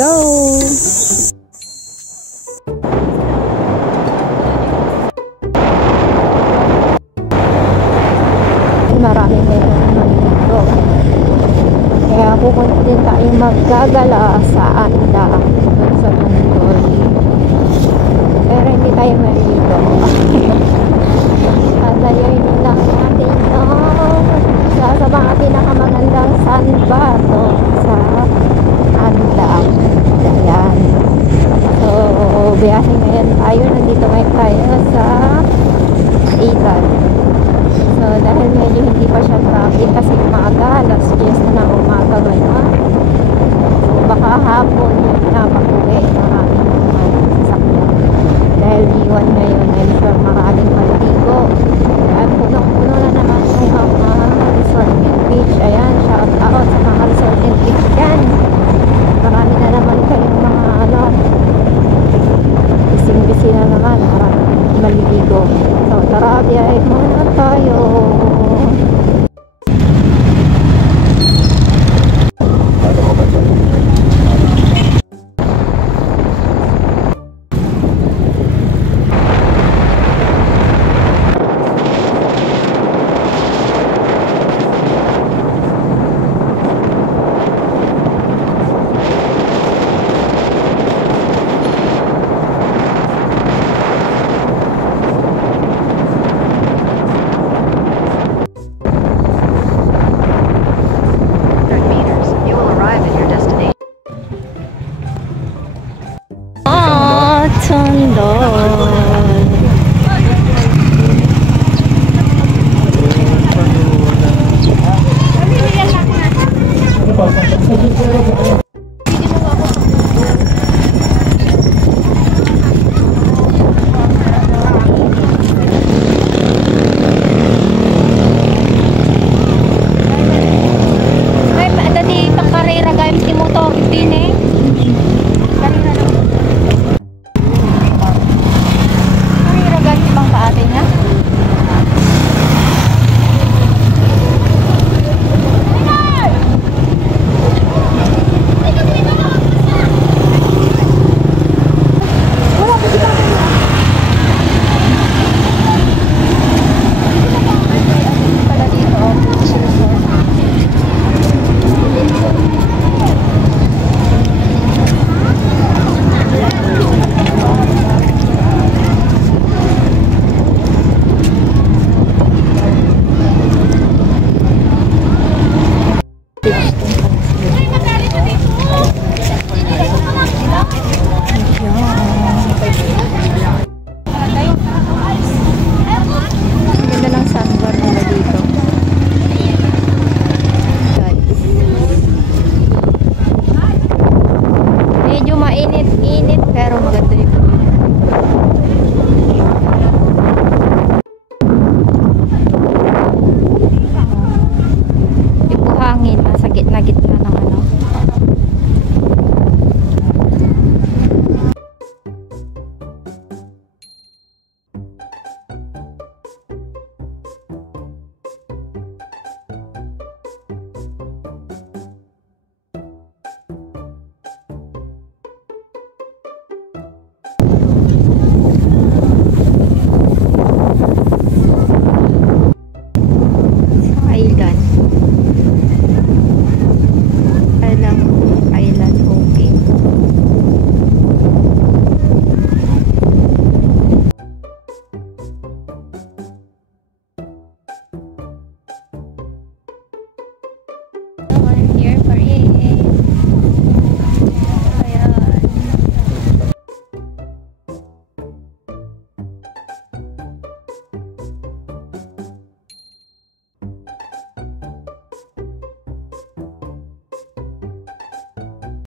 Go! Maraming meron naman dito. Kaya pupunta din tayong maggagala sa Anda sa Bundoy. Pero hindi tayo marito. Padayoy lang natin sa mga pinakamagandang sandbar sa Anda. Ayan. So, biyahe ngayon tayo. Nandito ngayon tayo sa Itan. So, dahil medyo hindi pa siya traffic kasi umaga, alas 10 na ng umaga ngayon. So, baka hapon na pag-uwi.